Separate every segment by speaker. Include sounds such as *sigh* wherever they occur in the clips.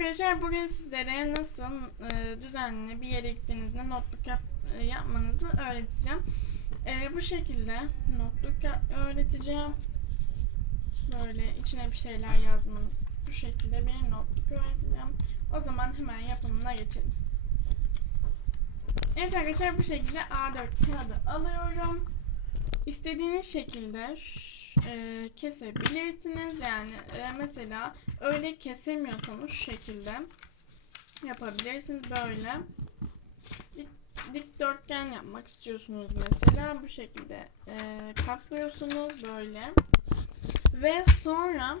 Speaker 1: arkadaşlar bugün sizlere nasıl e, düzenli bir yere gittiğinizde notluk yap- e, yapmanızı öğreteceğim. E, bu şekilde notluk öğreteceğim. Böyle içine bir şeyler yazmanız. Bu şekilde bir notluk öğreteceğim. O zaman hemen yapımına geçelim. Evet arkadaşlar bu şekilde A4 kağıdı alıyorum. İstediğiniz şekilde e, kesebilirsiniz. Yani e, mesela öyle kesemiyorsanız şu şekilde yapabilirsiniz böyle. Dik, dikdörtgen yapmak istiyorsunuz mesela bu şekilde e, katlıyorsunuz böyle. Ve sonra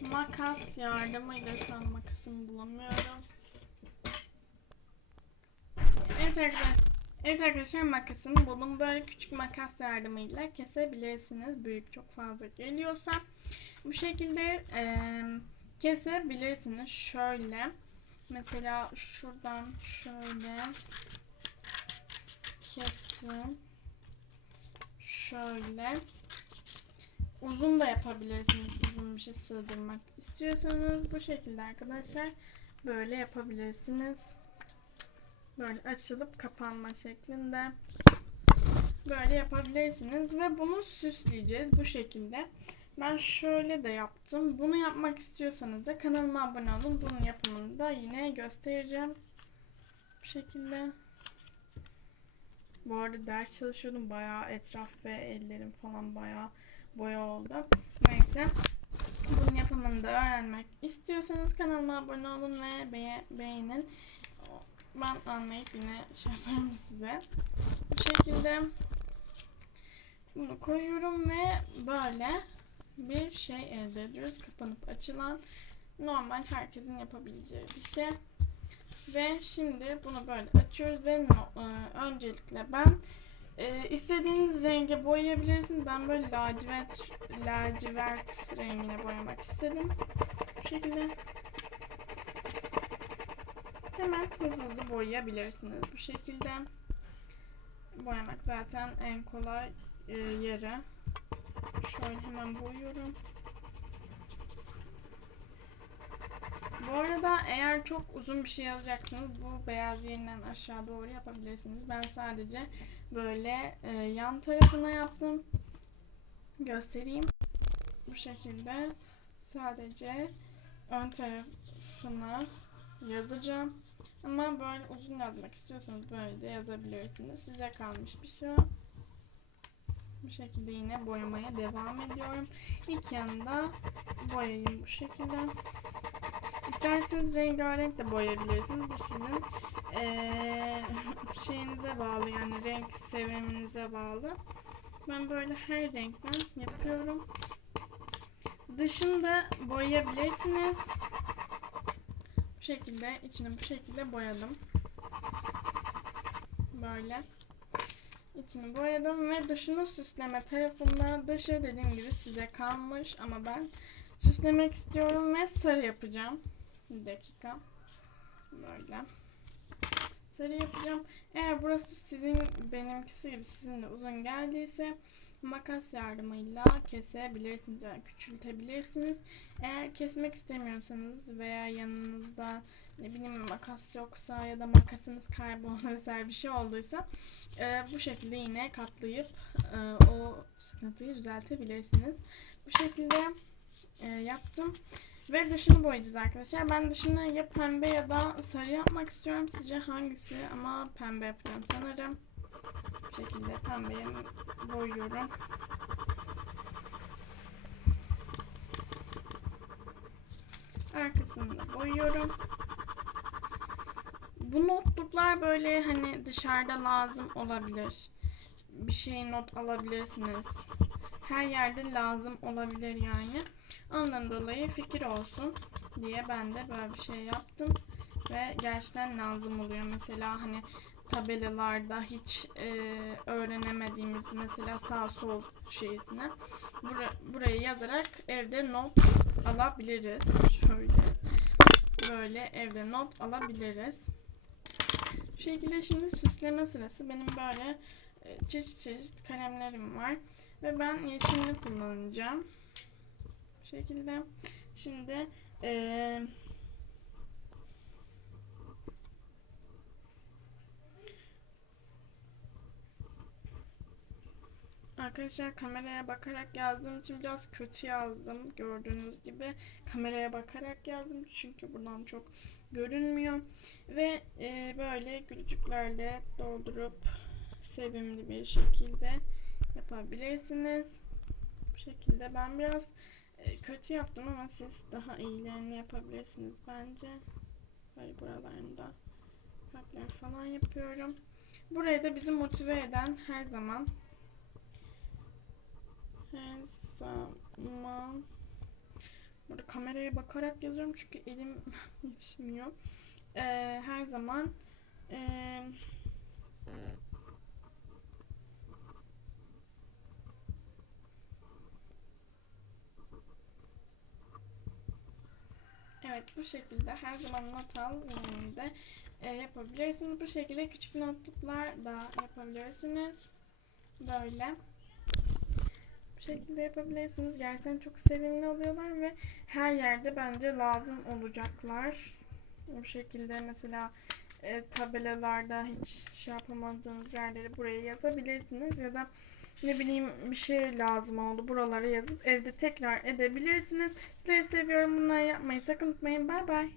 Speaker 1: makas yardımıyla şu an makasımı bulamıyorum. Evet arkadaşlar. Evet arkadaşlar makasını buldum. Böyle küçük makas yardımıyla kesebilirsiniz. Büyük çok fazla geliyorsa. Bu şekilde eee, kesebilirsiniz. Şöyle. Mesela şuradan şöyle kesin. Şöyle. Uzun da yapabilirsiniz. Uzun bir şey sığdırmak istiyorsanız bu şekilde arkadaşlar böyle yapabilirsiniz. Böyle açılıp kapanma şeklinde. Böyle yapabilirsiniz ve bunu süsleyeceğiz bu şekilde. Ben şöyle de yaptım. Bunu yapmak istiyorsanız da kanalıma abone olun. Bunun yapımını da yine göstereceğim. Bu şekilde. Bu arada ders çalışıyordum. Bayağı etraf ve ellerim falan bayağı boya oldu. Neyse. Bunun yapımını da öğrenmek istiyorsanız kanalıma abone olun ve be- beğenin. Ben anlayıp yine şey size. Bu şekilde bunu koyuyorum ve böyle bir şey elde ediyoruz. Kapanıp açılan normal herkesin yapabileceği bir şey. Ve şimdi bunu böyle açıyoruz ve e, öncelikle ben e, istediğiniz renge boyayabilirsiniz. Ben böyle lacivert lacivert rengine boyamak istedim. Bu şekilde hemen hızlı hızlı boyayabilirsiniz bu şekilde. Boyamak zaten en kolay e, yeri. Şöyle hemen boyuyorum. Bu arada eğer çok uzun bir şey yazacaksınız bu beyaz yerinden aşağı doğru yapabilirsiniz. Ben sadece böyle e, yan tarafına yaptım. Göstereyim. Bu şekilde sadece ön tarafına yazacağım. Ama böyle uzun yazmak istiyorsanız böyle de yazabilirsiniz. Size kalmış bir şey. Bu şekilde yine boyamaya devam ediyorum. İlk yanında boyayayım bu şekilde. İsterseniz rengarenk de boyayabilirsiniz. Bu sizin eee, *laughs* şeyinize bağlı yani renk seviminize bağlı. Ben böyle her renkten yapıyorum. Dışını da boyayabilirsiniz. Şekilde içini bu şekilde boyadım. Böyle. İçini boyadım ve dışını süsleme tarafında dışı dediğim gibi size kalmış ama ben süslemek istiyorum ve sarı yapacağım. Bir dakika. Böyle. Sarı yapacağım. Eğer burası sizin benimkisi gibi sizin de uzun geldiyse makas yardımıyla kesebilirsiniz yani küçültebilirsiniz. Eğer kesmek istemiyorsanız veya yanınızda ne bileyim makas yoksa ya da makasınız kayboldu *laughs* vesaire bir şey olduysa e, bu şekilde yine katlayıp e, o sıkıntıyı düzeltebilirsiniz. Bu şekilde e, yaptım. Ve dışını boyayacağız arkadaşlar. Ben dışını ya pembe ya da sarı yapmak istiyorum. Sizce hangisi? Ama pembe yapacağım sanırım. Şekilde pembeye boyuyorum. Arkasını da boyuyorum. Bu notluklar böyle hani dışarıda lazım olabilir. Bir şey not alabilirsiniz. Her yerde lazım olabilir yani. Ondan dolayı fikir olsun diye ben de böyle bir şey yaptım. Ve gerçekten lazım oluyor. Mesela hani tabelalarda hiç e, öğrenemediğimiz mesela sağ sol şeysine bura, burayı yazarak evde not alabiliriz. Şöyle böyle evde not alabiliriz. Bu şekilde şimdi süsleme sırası. Benim böyle e, çeşit çeşit kalemlerim var. Ve ben yeşilini kullanacağım. Bu şekilde. Şimdi eee Arkadaşlar kameraya bakarak yazdığım için biraz kötü yazdım. Gördüğünüz gibi kameraya bakarak yazdım. Çünkü buradan çok görünmüyor. Ve e, böyle gülücüklerle doldurup sevimli bir şekilde yapabilirsiniz. Bu şekilde ben biraz e, kötü yaptım ama siz daha iyilerini yapabilirsiniz bence. Böyle buralarında kalpler falan yapıyorum. Buraya da bizi motive eden her zaman her zaman Burada kameraya bakarak yazıyorum çünkü elim *laughs* yetişmiyor. Ee, her zaman ee, Evet bu şekilde her zaman not al yönünde e, yapabilirsiniz. Bu şekilde küçük notluklar da yapabilirsiniz. Böyle. Şekilde yapabilirsiniz. Gerçekten çok sevimli oluyorlar ve her yerde bence lazım olacaklar. Bu şekilde mesela e, tabelalarda hiç şey yapamadığınız yerleri buraya yazabilirsiniz ya da ne bileyim bir şey lazım oldu buralara yazıp evde tekrar edebilirsiniz. Sizleri seviyorum. Bunları yapmayı sakın unutmayın. Bay bay.